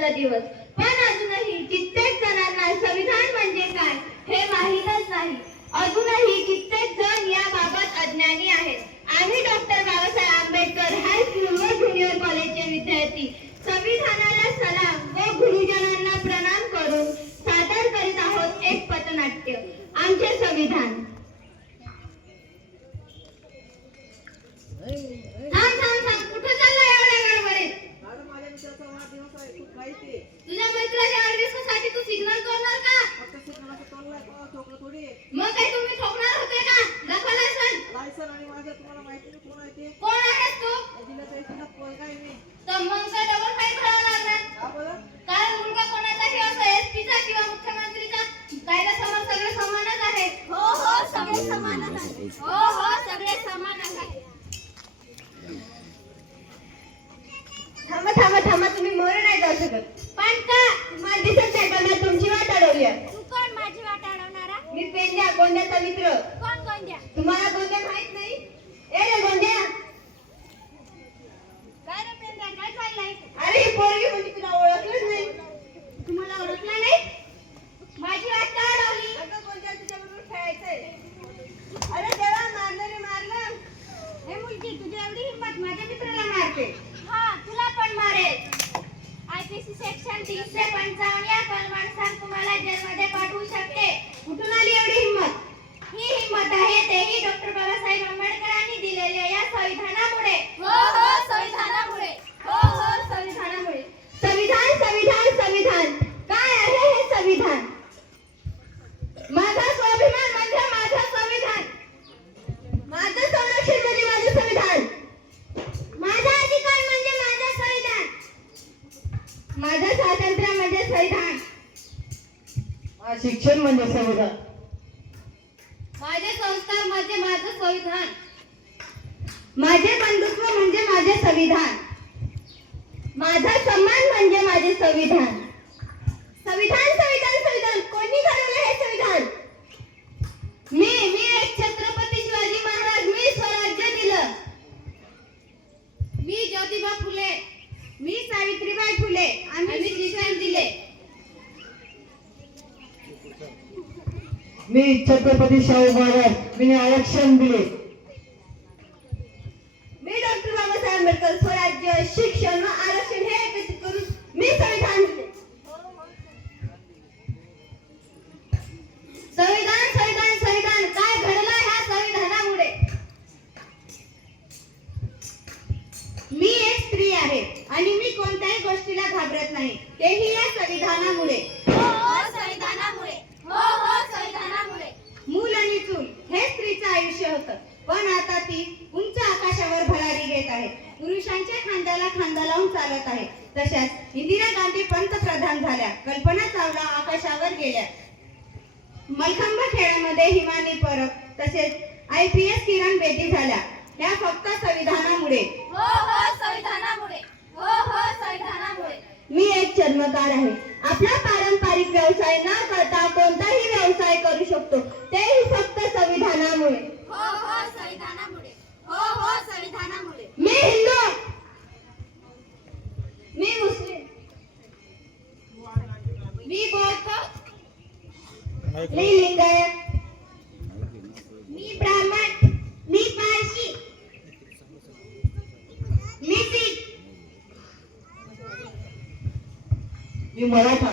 स्वातंत्र्याचा दिवस, पण अजूनही कित्येक जणांना संविधान म्हणजे काय हे माहीतच नाही. अजूनही कित्येक जण याबाबत अज्ञानी आहेत. आम्ही डॉक्टर बाबासाहेब आंबेडकर हायस्कूल व ज्युनियर कॉलेजचे विद्यार्थी संविधानाला सलाम व गुरुजनांना प्रणाम करून सादर करीत आहोत एक पथनाट्य, आमचे संविधान. कुठे चालला एवढ्या गडबडीत? तुझ्या मित्राच्या वाढदिवसासाठी तू सिग्नल तोडणार का? मग काय तुम्ही ठोकणार होते का? दाखवा लायसन. आणि माझं तुम्हाला माहिती नाही कोण आहे ते? कोण आहेस तू? तर मग काय डबल फाईन भरावं लागणार? कारण मुलगा कोणाचाही असो, एसपीचा किंवा मुख्यमंत्रीचा, कायद्यासमोर सगळे समानच आहेत. हो सगळे समानच आहेत. हो सगळे समानच आहेत. थांबा तुम्ही मोर नाही जाऊ शकत. पण का? मला दिसत नाही का मी तुमची वाट अडवली. तू कोण माझी वाट अडवणारा? मी पेंड्या, गोंड्याचा मित्र. कोण गोंड्या? तुम्हाला गोंड्या माहित नाही? ए रे गोंड्या. काय रे पेंड्या, काय चाललंय? अरे ही पोरगी म्हणजे तुला ओळखलंच नाही. तुम्हाला ओळखलं नाही? माझी वाट का अडवली? अगं गोंड्या, तुझ्याबरोबर खेळायचंय. अरे देवा, मारलं रे मारलं. हे मुलगी, तुझी एवढी हिंमत माझ्या मित्राला मारते. हा, तुला पण मारेल. आयपीसी सेक्शन 355 या कलमानुसार तुम्हाला जेलमध्ये पाठवू शकते. कुठून आली एवढी हिंमत? ही हिंमत आहे तेही डॉक्टर बाबासाहेब आंबेडकरांनी दिलेल्या या संविधानामुळे. संविधानामुळे. संविधानामुळे. संविधान संविधान संविधान. काय आहे हे संविधान? माझा स्वाभिमान म्हणजे माझं संविधान. माझं संरक्षण म्हणजे माझं संविधान. माझा अधिकार म्हणजे माझं संविधान. माझं स्वातंत्र्य म्हणजे संविधान. माझे शिक्षण म्हणजे संविधान. माझे संस्कार म्हणजे माझं संविधान. माझे बंधुत्व म्हणजे माझे संविधान. माझा सन्मान म्हणजे माझे संविधान. संविधान संविधान संविधान. कोणी घडवलं हे संविधान? मी एक छत्रपती शिवाजी महाराज. मी स्वराज्य दिलं. मी ज्योतिबा फुले. मी सावित्रीबाई फुले. आम्ही शिक्षण दिले. मी छत्रपती शाहू महाराज. मी आरक्षण दिले. मी डॉक्टर बाबासाहेब आंबेडकर. स्वराज्य, शिक्षण व आरक्षण हे एकत्रित करून मी संविधान दिले. संविधान संविधान संविधान. काय घडलं ह्या संविधानामुळे? मी एक स्त्री आहे आणि मी कोणत्याही गोष्टीला घाबरत नाही, तेही या संविधानामुळे. संविधानामुळे. संविधानामुळे. मूल आणि चूल हे स्त्रीचं आयुष्य होतं, पण आता ती उंच आकाशावर भरारी घेत आहे. पुरुषांच्या खांद्याला खांदा लावून चालत आहे. तशाच इंदिरा गांधी पंतप्रधान झाल्या. कल्पना चावला आकाशावर गेल्या. मलखंब खेळामध्ये हिमानी परब, तसेच IPS किरण बेदी झाल्या. या फक्त संविधानामुळे. संविधानामुळे. संविधानामुळे. मी एक चर्मकार आहे. आपला पारंपरिक व्यवसाय न करता कोणताही व्यवसाय करू शकतो, तेही फक्त संविधानामुळे. संविधानामुळे. संविधानामुळे. मी हिंदू. मी मुस्लिम. मी बौद्ध. मी लिंगायत. मी ब्राह्मण. मी पारशी. मी सिख. मी मराठा.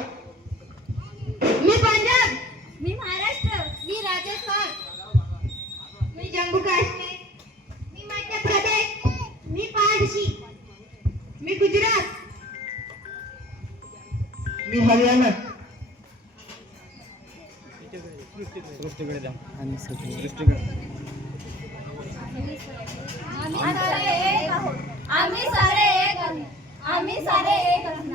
मी पंजाब. मी महाराष्ट्र. मी राजस्थान. मी जम्मू काश्मीर. मी मध्य प्रदेश. मी पारशी. मी गुजरात. मी हरियाणा. आम्ही सारे एक आहोत. आम्ही सारे एक आहोत.